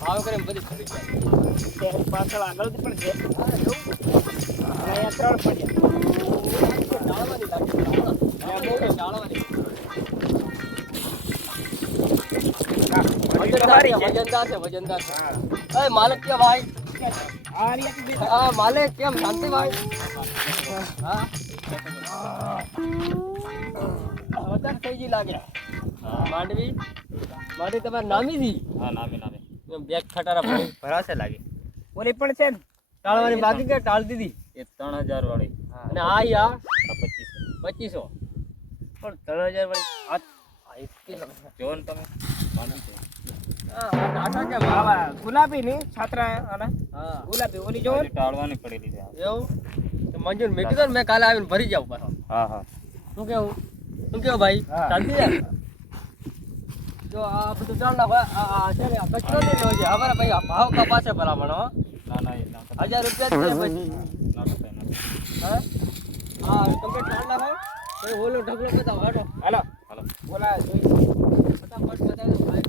ભાવ કરીને બધી ખરી જાય પાછળ આગળ પણ છે. ત્રણ પડ્યા ડાળવાની લાગે ડાળવા. આ બહુ ને ડાળવાની. વજનદાર છે, વજનદાર છે વજનદાર છે. હા. કે ભાઈ? આ રહ્યા તો હા માલિક કેમ શાંતિ ભાઈ? હા. વધારે થઈ ગઈ લાગે. માંડવી. માંડવી તમારે નામી હતી હા નામે. બેગ ખટારા પડી ભરાશે લાગે. ઓલી પણ છે ને ટાળવાની બાકી કે ટાળ દીધી? એ ત્રણ હજાર વાળી. અને આ યા પચીસ. પચીસો? પણ ત્રણ હજાર વાળી જો ને તમે. ગુલાબી ની છાત્રા ગુલાબી ઓલી જો. ટાળવાની પડેલી છે એવું? મંજૂર મેં કીધું મેં કાલે આવીને ભરી જાઉં પાછો. હા હા. શું કેવું? શું કેવું ભાઈ. શાંતિ છે? જો આ બધું ચાલ નાખો. આ છે ને આ કચરો નહીં લેવો છે. અમારા ભાઈ ભાવ કપાશે ભલામણ હો. ના ના એ ના કરાય. હજાર રૂપિયા જ છે પછી. હા? હા કમ્પ્લીટ ચાલ નાખો. પછી ઓલો ઢગલો બતાવો હાલો. હાલો. હાલો જોઈ. ફટાફટ બતાવી ભાઈ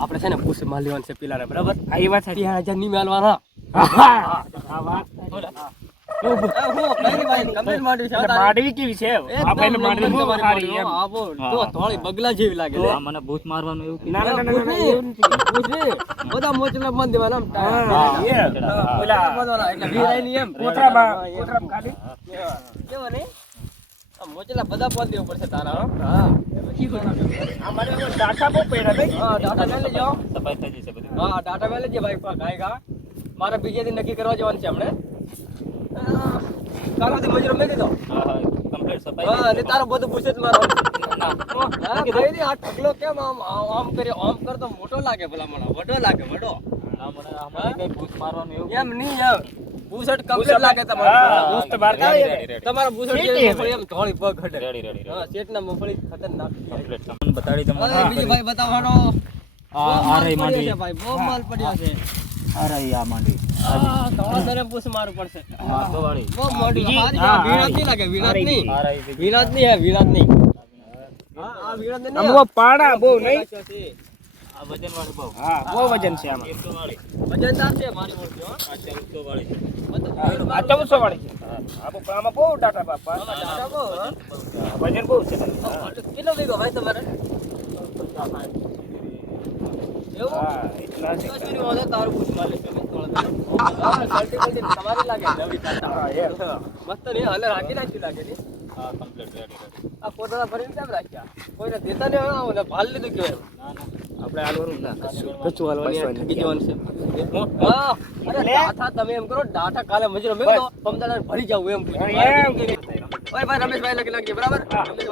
આપણે છે ને પૂછ માલ લેવાનું છે પેલા બરાબર? આ એ વાત ત્રણ હજારની માલવાના. સારી બગલા જેવી લાગે. મને ભૂત મારવાનું એવું બધા મોચલા બંધ દેવાના એમ. મોચલા બધા ફોન દેવું પડશે તારા હા? આ મને ડાટા બહુ પડ્યા ભાઈ. હા ડાટા લઈ લેજો. સફાઈ થઈ જશે બધું. હા ડાટા લઈ લેજે ભાઈ ગાય ગા. મારે બીજે દિન નક્કી કરવા જવાનું છે હમણે. આ, કાલ સુધી મજૂરો મેં દીધો હા હા કમ્પ્લીટ સફાઈ હા તારો બધું પૂછે જ મારો. ના. હા ભાઈ ને આ ઢગલો કેમ આમ આમ આમ કર્યો? આમ કર તો મોટો લાગે ભલા મને વડો લાગે વડો. ના મને આ મને કઈ ભૂત મારવાનું એવું એમ નહીં એમ. બુશર્ટ કમ્પ્લીટ લાગે તમારું. હા, બુશ તો બહાર કાઢી. તમારો બુશર્ટ જે છે એમ. ધોળી પગ હટે. રેડી રેડી હા શેઠના મફળી ખતરનાક કમ્પ્લીટ તમને બતાડી તમને બીજી ભાઈ બતાવવાનો. આ આ રહી માંડી. ભાઈ બહુ માલ પડ્યો છે. આ રહી આ માંડી. મારતો બહુ નહીં. વજન વાળી બહુ. હા બહુ વજન છે આમાં. એકસો વાળી વજનદાર છે મારી ઓળખી હો. વાળી આ વાળી હા આમાં બહુ ડાટા બાપા ડાટા બહુ, વજન બહુ કેટલો ભાઈ તમારે. મસ્ત નહીં હલે રાખી નાખ્યું લાગે નહીં હા કમ્પ્લીટ રેડી રેડી આ કોટડા ભરીને કેમ રાખ્યા? કોઈને દેતા નહીં ને ભાલ લીધું કહેવાય ના ના. આપણે હાલવાનું ના કચ્છું હાલવાની ઠગી જવાનું છે હા. હા અરે ડાઠા તમે એમ કરો ડાઠા કાલે મજૂરો મેં કીધું પમદાડા ભરી જાવ એમ પૂછ્યું. હા, એમ. ઓય ભાઈ રમેશભાઈ લખી નાખીએ બરાબર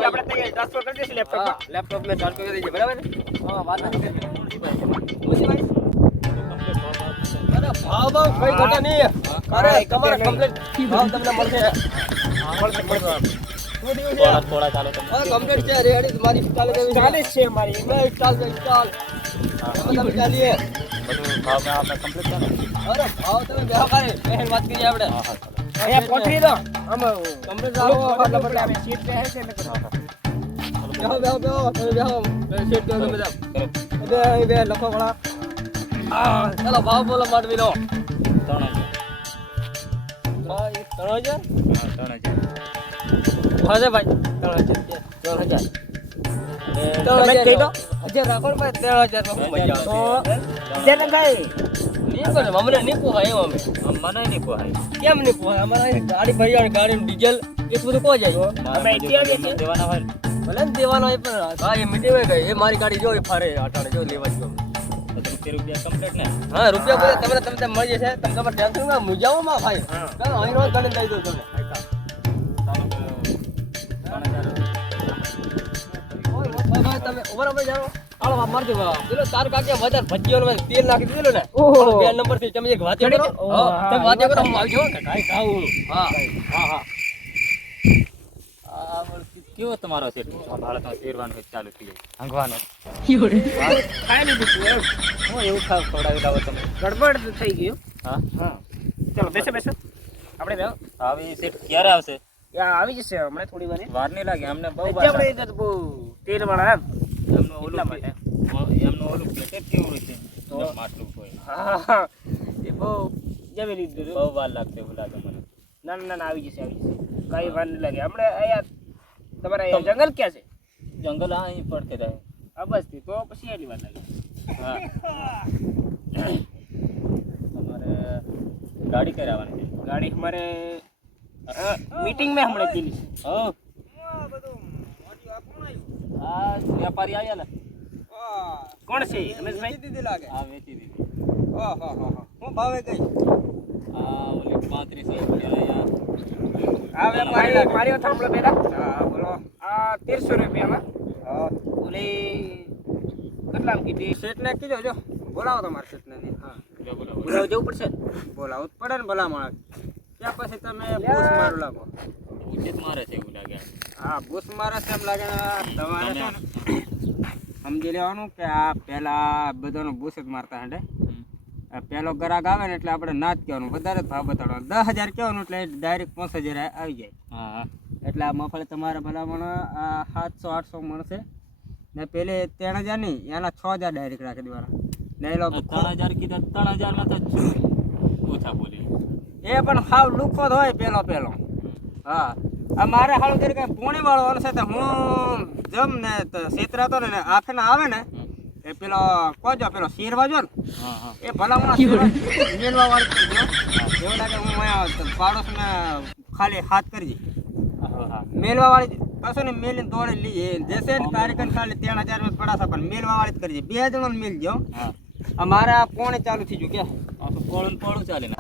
આપણે તૈયાર ટ્રાન્સફર કરી દઈશું લેપટોપ લેપટોપ મેં ટ્રાન્સફર કરી દીધી બરાબર હા વાત નથી કરવી મુનશીભાઈ અરે ભાવ ભાવ કઈ ઘટે નહીં અરે તમારે કમ્પ્લીટ ભાવ તમને મળશે મળશે મળશે છે થોડા ચાલો રેડી મારી ચાલે છે મારી ચાલ કમ્પ્લીટ છે ને અરે ભાવ ને લખો વળા ચાલો ભાવ બોલો માંડવી લો ત્રણ હજાર ત્રણ હજાર ત્રણ હજાર ભાઈ ત્રણ હજાર ત્રણ હજાર તમે કહી દો. હજાર રાખો ભાઈ ત્રણ હજારમાં મજા આવશે જેને અમને નહીં પોહાય અમે. મને નહીં પોહાય કેમ નહીં પોહાય અમારે ગાડી ભરી આવે ગાડીનું ડીઝલ એ બધું કોઈ જાય મારા અમે મજૂર દેવાના હોય ભલે દેવાનો હોય પણ હા એ મીટિંગ હોય ગઈ એ મારી ગાડી જો એ ફરે અટાણે જો લેવા જો રૂપિયા કમ્પ્લીટ ને? હા રૂપિયા બધા તમને તમને મળી જશે તમે તમારે ટેન્શન મુજાવો માં ભાઈ. અહીં નો ગણી દઈ દઉં તમને તમે ઊભા રહો ભાઈ, હાલો, આ મારજો, પેલો તાર કાકે વધારે ભજીયાનો ભાઈ તેલ નાખી દીધેલું ને. ઓહો. બે નંબરથી તમે એક વાતે કરો. ઓહો, હા, હા, તમે વાતે કરો હું. આવજો. ને કાંઈ ખાવું હા હા હા. કેવો તમારો બાળકનો શેરવાનો ચાલુ થઈ ગયો. હંગવાનો ખાઈ લીધું એમ? હું એવું ખાવ ખવડાવી લાવો તમે. ગડબડ થઈ ગયું? હા. હા. ચલો બેસો બેસો. આપણે બેહો આવી ક્યારે આવશે? આવી જશે હમણાં થોડી વાર. વાર નહીં લાગે અમને બહુ આપણે. બહુ તેલ વાળા એમ. એમનો ઓલું માટે. એમનું ઓલું પેકેટ કેવું છે? તો? માટલું હોય. હા હા. એ બહુ જમી લીધું બહુ વાર લાગશે એવું લાગે મને. ના ના ના આવી જશે આવી જશે. કઈ વાર નહીં લાગે. હમણાં અહીંયા તમારા અહીંયા જંગલ ક્યાં છે? જંગલ હા અહીં પડતે રહે આ બસ તો પછી એની વાત લાગે. હા. તમારે ગાડી કરાવવાની છે. ગાડી અમારે મીટિંગ મેં હમણાં કીધી. છે હો. આ વેપારી આવ્યા ને કોણ છે રમેશભાઈ? દીદી લાગે. આ વેચી દીધી. હા હા હા હું. ભાવે ગઈ આ ઓલી પાંત્રીસ રૂપિયા આ વેપારી મારી વાત સાંભળો પહેલા. હા બોલો. આ તેરસો રૂપિયામાં હા. ઓલી કેટલામાં કીધી? શેઠને કીધો જો. બોલાવો તમારા શેઠને ને. હા. જો બોલો બોલાવવા જવું પડશે? બોલાવો જ પડે ને ભલા માણસ. ત્યાં પછી તમે. બૂસ મારું લાગો. ઉચિત મારે છે એવું લાગે. હા બૂસ મારે છે એમ લાગે તમારે છે સમજી લેવાનું કે આ પહેલાં બધાનો બૂસ જ મારતા હંડે. આ પહેલો ગ્રાહક આવે ને એટલે આપણે ના જ કહેવાનું વધારે ભાવ બતાડવાનો. દસ હજાર કહેવાનું એટલે ડાયરેક્ટ પાંચ હજાર આવી જાય. હા. હા એટલે આ મફળે તમારે ભલામણ આ સાતસો આઠસો મળશે. ને પેલે ત્રણ હજાર નહીં એના છ હજાર ડાયરેક્ટ રાખી દેવાના. ને એ લોકો ત્રણ હજાર કીધા ત્રણ હજારમાં તો ઓછા બોલી. એ પણ હાવ લુખો જ હોય પેલો પેલો. હા. આ મારે હાલ તરીકે કાંઈ પોણી વાળો અને તો હું જમ ને તો છેતરાતો ને આફે ના આવે ને એ પેલો કોજો પેલો શેરવા જો ને હા હા. એ ભલામણ મેળવા વાળી એવું લાગે હું અહીંયા પાડોશને ખાલી હાથ કરજી હા હા. મેલવા વાળી કશું ને મેલીને દોડે લઈએ. જશે ને કાર્યક્રમ ખાલી ત્રણ હજાર પડાશે પણ મેલવા વાળી જ કરજે બે જણો મેલજો જો અમારે આ પોણે ચાલુ થઈ ગયું કે પોળું પોળું ચાલે ને.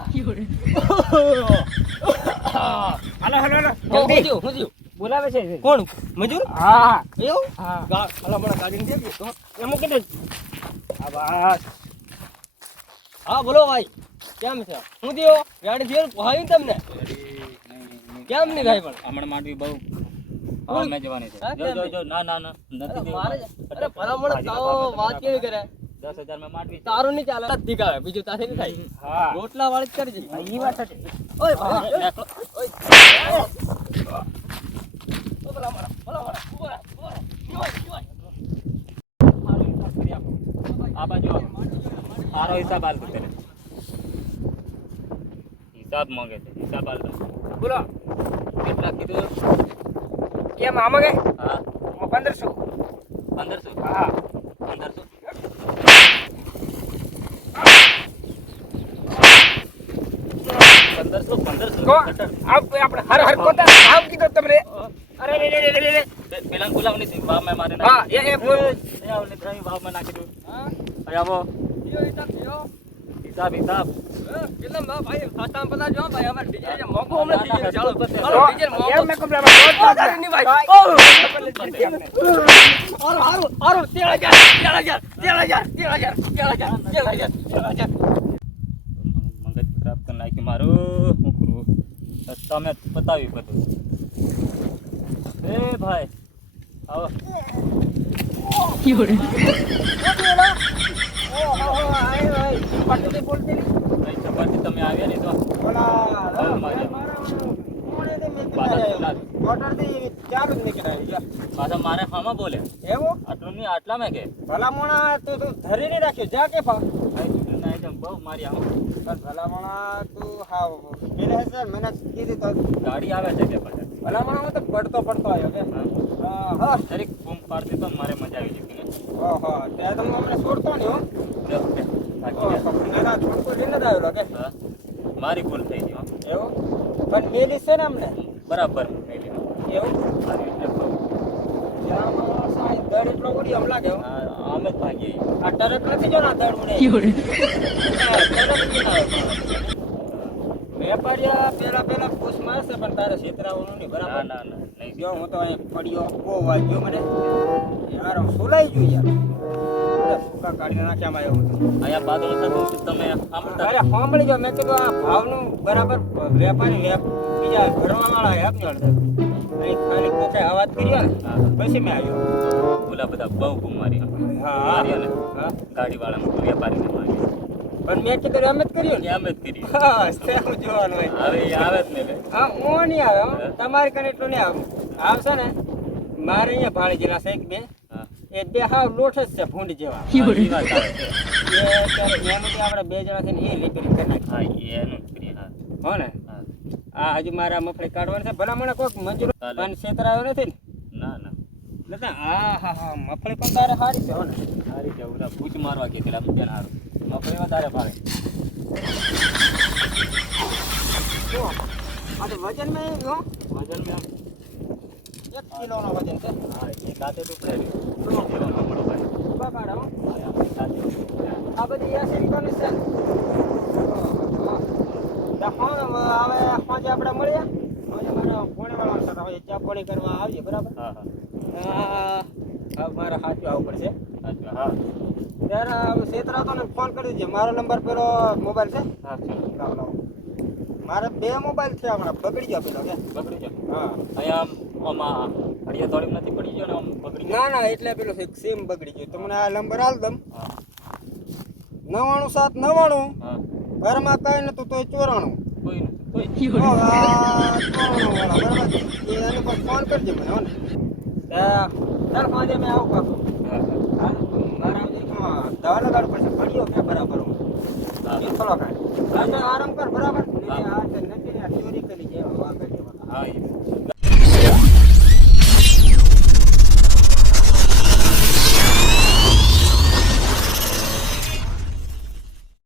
હાલો હાલો હાલો. મજુ જલ્દી થયું હું થયું? બોલાવે છે. કોણ? મજુ હા. એવું? હા. હાલો મને કાઢીને દે તો એ કે આ બસ. હા બોલો ભાઈ. કેમ છે? હું થયો? ગાડી થયો પહાયું તમને? કેમ નહીં ભાઈ પણ? હમણાં માંડવી બહુ ઓય. મેં જવાની છે. જો જો જો ના ના ના. નથી દેવું. અરે ભલામણ તો વાત કેવી કરે? દસ હજારમાં માંડવી છે. તારું નહીં ચાલે ઠીક આવે બીજું તારે નહીં થાય હા રોટલા વાળી જ કરજે એ વાત છે ઓય હા, ભાઈ, ઓય, નેકળો. ઓય. ઓ ભલામણ, ભલામણ, ઊભો રહે, ઊભો રહે. જોવાય, જોવાય. મારો હિસાબ કરી આપો. આ બાજુ આવો. મારો હિસાબ હાલ તું પેલે. હિસાબ માંગે છે હિસાબ હાલ તું. બોલો કેટલા કીધું કેમ આમાં ગઈ હા પંદરસો પંદરસો હા પંદરસો હિસાબ હિસાબ કેટલા ભાઈ ખાતા પતા જો ભાઈ અમારે ડીજે જે મોકો ડીજે ચાલો ચાલો ડીજે મોકો એમ તેર હજારમાં હજાર તેર હજાર તેર હજાર તેર હજાર તેર 13000 13000 13000 મારું શું કરું? તમે બતાવ્યું બધું. એ ભાઈ આવો. ચપાતી તમે આવ્યા ને તો? પાછા મારે હામાં બોલે. આટલું નહીં આટલા મેં કે? ભલા મોણા તું ધરી નહીં રાખ્યો. જા કે ભાઈ ના એકદમ બહુ મારી આમાં ભલામણા તું હાવ પેલે હશે મને કીધી તો ગાડી આવે છે કે પાછા? ભલામણા હું તો પડતો પડતો આવ્યો કે? હા. જરીક બૂમ પાડતી તો મારે મજા આવી જતી ને ઓહો ત્યાં તો હું હમણાં છોડતો નહીં હો. છોડકો લઈને જ આવેલો કે. મારી ભૂલ થઈ ગઈ. એવું? પણ મેલી છે ને અમને? બરાબર મેલી. એવું? મારી એટલે એમ. આ ભાગી આ ટરક નથી જો ને આ દર ઉડે આ ટરક નહીં આવે. વેપારીયા પેલા પેલા પૂછ મારશે પણ તારે છેતરાવાનું નહીં બરાબર? ના ના નહીં જો હું તો અહીં પડ્યો બહુ વાગ્યો મને. યાર સોલાઈ યાર. કાઢીને નાખ્યા માં એવું અહીંયા પાદળ થતું તમે સાંભળતા અરે સાંભળી ગયો મેં કીધું આ ભાવનું બરાબર વેપારી વેપ બીજા ભરવા વાળા હે આપની ખાલી કોકે અવાજ કર્યો પછી મેં આવ્યો. ઓલા બધા બહુ ગુમારી. મારી માર્યા ને હા. ગાડીવાળાને વેપારીને મારી પણ મેં કીધું એમ જ કર્યું ને. એમ જ કરી હા સેમ જોવાનું હોય. હવે આવે જ ને. હા હું નહીં આવ્યો તમારે કને એટલું નહીં આવે. આવશે ને મારે અહીંયા ભાડે ગયેલા છે એક બે. એ બે હાવ લોટ જ છે ભૂંડ જેવા. આપણે બે જણા થઈને એ રિપેરિંગ કરી નાખી હા એનું જ કરીએ હા. હો ને. હા. આ હજુ મારા મફળી કાઢવાની છે. ભલા મને કોઈક મંજૂર પણ ક્ષેત્ર આવ્યો નથી ના. એટલે તો હા મફળી પણ તારે સારી છે ને. સારી છે ઓલા ભૂચ મારવા પેલા મૂક્યા ને હારું. મફળીમાં તારે ભાવે. આ તો વજનમાં એવી હો. વજન મેં એક વજન છે. હા એ તો ભાઈ. હો. આ બધી એસી કોની છે. તો હવે સાંજે આપણે મારા સાથે ચા પાણી કરવા આવીએ બરાબર? હા હા. આ હવે મારે સાચું આવવું પડશે. અચ્છા હા. ત્યારે હવે છેતરાતો ને ફોન કરી દેજે. મારો નંબર પેલો મોબાઈલ છે? હા. લાવો લાવો. મારે બે મોબાઈલ છે હમણાં. બગડી ગયો પેલો કે બગડી જાય હા. અહીંયા આમ અડિયા થોડી નથી પડી ગયો ને આમ બગડી ના ના એટલે પેલો સિમ બગડી ગયો. તમને આ નંબર હાલ દમ નવાણું સાત નવાણું. ઘરમાં કઈ નતું તોય ચોરાણું. કોઈ નથી કોઈ હો, ચોરાણું વાળા. બરાબર? એની પર ફોન કરજે મને હો ને ત્યાં મેં આવું પાછું હા? હા મારા દેખમાં દવા લગાડવું પડશે. પડ્યો કે બરાબર હું? એ કાંઈ આરામ કર બરાબર? નહીં આ નથી આ ચોરી કરી જેવા હા